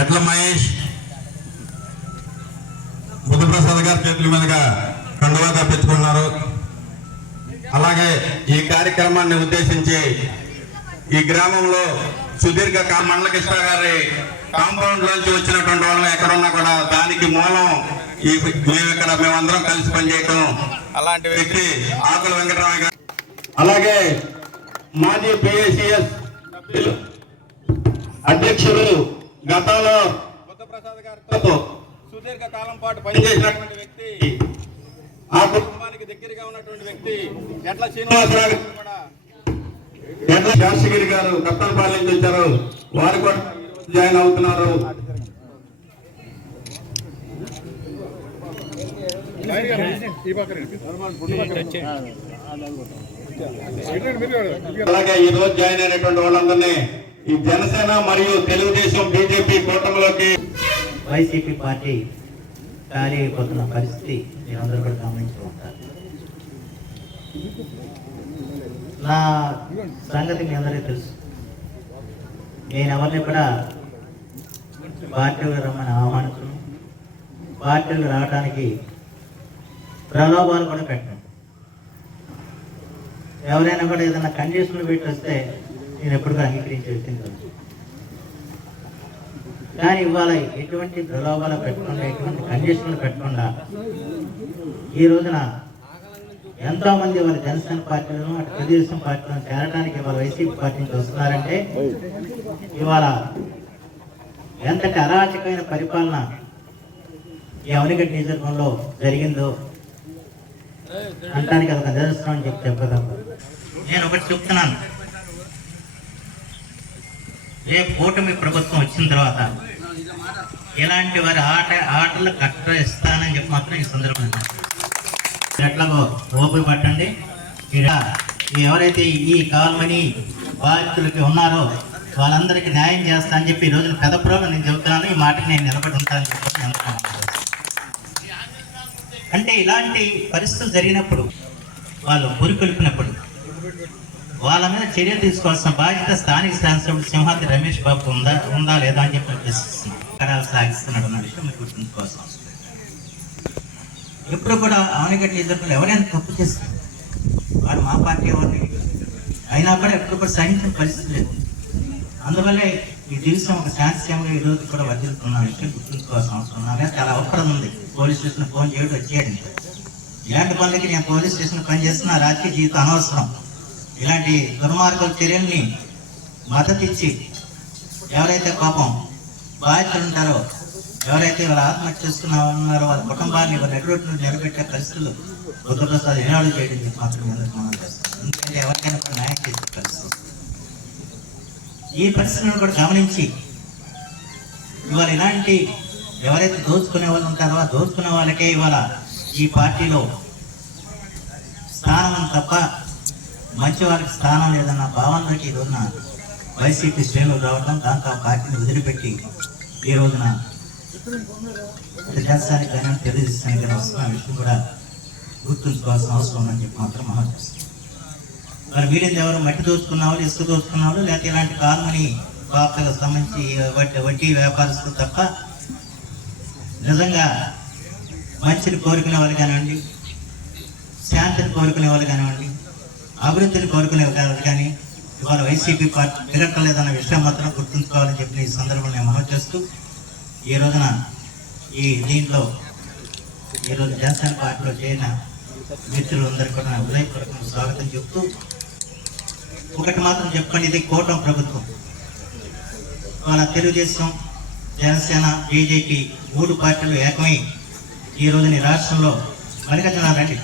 ఎడ్ల మహేష్? బుద్ధప్రసాద్ గారి చేతుల మీదుగా కండువా కప్పించుకున్నారు. అలాగే ఈ కార్యక్రమాన్ని ఉద్దేశించి ఈ గ్రామంలో సుదీర్ఘ మండల కృష్ణ గారి కాంపౌండ్ లోంచి వచ్చినటువంటి వాళ్ళం ఎక్కడున్నా కూడా దానికి మూలం ఈ మేము ఇక్కడ మేమందరం కలిసి పనిచేయటం. అలాంటి వ్యక్తి ఆకుల వెంకటరామయ్య గారు. అలాగే మాజీ పిఎస్సిఎస్ అధ్యక్షులు గతంలో బుద్ధప్రసాద్ గారితో సుదీర్ఘ కాలం పాటు పనిచేసినటువంటి వ్యక్తి ఆ కుటుంబానికి దగ్గరగా ఉన్నటువంటి వ్యక్తి ఎట్ల శ్రీనివాసరావు ఎట్ల శాస్త్రగిరి గారు కప్పలపాలెం నుంచి వచ్చారు వారు కూడా జాయిన్ అవుతున్నారు. అలాగే ఈ రోజు జాయిన్ అయినటువంటి వాళ్ళందరినీ ఈ జనసేన మరియు తెలుగుదేశం బీజేపీ కూటమిలోకి వైసీపీ పార్టీ ఖాళీ అయిపోతున్న పరిస్థితి మీరందరూ కూడా గమనించి ఉంటారు. నా సంగతి మీ అందరికీ తెలుసు. నేను ఎవరిని కూడా పార్టీలు రమ్మని ఆహ్వానించను. పార్టీలు రావడానికి ప్రలోభాలు కూడా పెట్టను. ఎవరైనా కూడా ఏదైనా కండిషన్లు పెట్టి వస్తే నేను ఎప్పుడు అంగీకరించి వ్యక్తించవచ్చు కానీ ఇవాళ ఎటువంటి ప్రలోభాలు పెట్టకుండా ఎటువంటి కండిషన్లు పెట్టకుండా ఈ రోజున ఎంతో మంది వాళ్ళ జనసేన పార్టీలను అటు తెలుగుదేశం పార్టీలను చేరడానికి ఇవాళ వైసీపీ పార్టీ నుంచి వస్తున్నారంటే ఇవాళ ఎంతటి అరాచకమైన పరిపాలన ఈ అవనిగడ్డ నియోజకవర్గంలో జరిగిందో అంటానికి అదొక నిదర్శనం అని చెప్పి చెప్పగలను. నేను ఒకటి చెప్తున్నాను. రేపు కూటమి ప్రభుత్వం వచ్చిన తర్వాత ఇలాంటి వారి ఆట ఆటలు కట్ట ఇస్తానని చెప్పి మాత్రం ఈ సందర్భంగా ఎట్లాగో ఓపిక పట్టండి. ఎవరైతే ఈ కాల్మని బాధితులకి ఉన్నారో వాళ్ళందరికీ న్యాయం చేస్తా అని చెప్పి ఈ రోజున పెద్ద ప్రోగ్రాం నేను చెబుతున్నాను. ఈ మాటకి నేను నిలబడి ఉంటానని చెప్పి అనుకుంటున్నాను. అంటే ఇలాంటి పరిస్థితులు జరిగినప్పుడు వాళ్ళు గురి పురికొల్పినప్పుడు వాళ్ళ మీద చర్యలు తీసుకోవాల్సిన బాధ్యత స్థానిక శాసనసభ్యుడు సింహాద్రి రమేష్ బాబు ఉందా ఉందా లేదా అని చెప్పి ప్రశ్నిస్తున్నాం. కడాలు సాగిస్తున్నాడు అన్న విషయం మీరు గుర్తుంచుకోవాల్సిన అవసరం ఎప్పుడు కూడా అవనిగడ్డ ఇద్దరు ఎవరైనా తప్పు చేస్తారు వారు మా పార్టీ ఎవరిని అయినా కూడా ఎప్పుడు కూడా సహించిన పరిస్థితి లేదు. అందువల్లే ఈ దేశం ఒక శాస్త్రీయంగా ఈ రోజు కూడా వర్దిల్తున్న విషయం గుర్తుంచుకోవాల్సిన అవసరం ఉంది. చాలా అవసరం ఉంది. పోలీస్ స్టేషన్ ఫోన్ చేయడం వచ్చేయండి. ఇలాంటి పనులకి నేను పోలీస్ స్టేషన్ పని చేస్తున్న రాజకీయ జీవితం అనవసరం. ఇలాంటి దుర్మార్గం చర్యల్ని మద్దతిచ్చి ఎవరైతే పాపం బాధితులు ఉంటారో ఎవరైతే వాళ్ళ ఆత్మహత్య చేసుకున్న ఉన్నారో వాళ్ళ కుటుంబాన్ని వాళ్ళ నెట్వర్క్ నిలబెట్టే పరిస్థితులు బుద్ధప్రసాద్ ఇనాడు చేయడం మాత్రమే మనం ఎందుకంటే ఎవరికైనా కూడా న్యాయం చేసే పరిస్థితి ఈ పరిస్థితులను కూడా గమనించి ఇవాళ ఇలాంటి ఎవరైతే దోచుకునే వాళ్ళు ఉంటారో ఆ దోచుకునే వాళ్ళకే ఇవాళ ఈ పార్టీలో స్థానం తప్ప మంచి వారికి స్థానం లేదన్న భావనలోకి ఈ రోజున వైసీపీ శ్రేణులు రావడం దాంతో ఆ పార్టీని వదిలిపెట్టి ఈ రోజున జనసేనకి కానీ తెలుగుదేశానికి కానీ వస్తున్న విషయం కూడా గుర్తుంచుకోవాల్సిన అవసరం ఉందని చెప్పి మాత్రం మనం మరి వీరేంద్ర ఎవరు మట్టి దోచుకున్న వాళ్ళు ఇసుక దోచుకున్న వాళ్ళు లేకపోతే ఇలాంటి కాలమని బాప్తకు సంబంధించి వడ్డీ వడ్డీ వ్యాపారస్తులు తప్ప నిజంగా మంచిని కోరుకునే వాళ్ళు కానివ్వండి శాంతిని కోరుకునే వాళ్ళు కానివ్వండి అభివృద్ధిని కోరుకునే కాదు కానీ ఇవాళ వైసీపీ పార్టీ తిరగలేదన్న విషయం మాత్రం గుర్తుంచుకోవాలని చెప్పి ఈ సందర్భంలో నేను మనం చేస్తూ ఈ రోజున ఈ దీంట్లో ఈరోజు జనసేన పార్టీలో చేరిన మిత్రులందరికీ కూడా నా హృదయపూర్వక స్వాగతం చెప్తూ ఒకటి మాత్రం చెప్పండి ఇది కూటమి ప్రభుత్వం. వాళ్ళ తెలుగుదేశం జనసేన బీజేపీ మూడు పార్టీలు ఏకమై ఈ రోజుని రాష్ట్రంలో మల్లికార్జున రండి.